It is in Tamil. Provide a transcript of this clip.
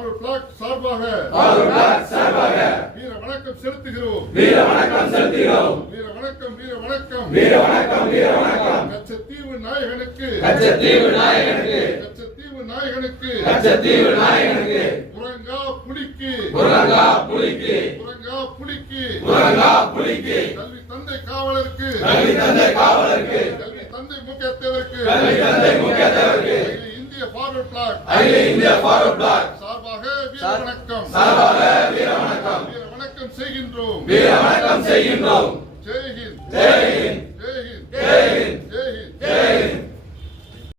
ஃபார்வர்ட் பிளாக் சார்பாக வீர வணக்கம் செலுத்துகிறோம். கச்சத்தீவு நாயகனுக்கு புறங்கா புலிக்கு கல்வி தந்தை காவலருக்கு கல்வி தந்தை முக்கியத்தேவருக்கு இந்திய ஃபார்வர்ட் பிளாக் சார்பாக வீர வணக்கம் செய்கின்றோம். ஜெய் ஹிந்த்.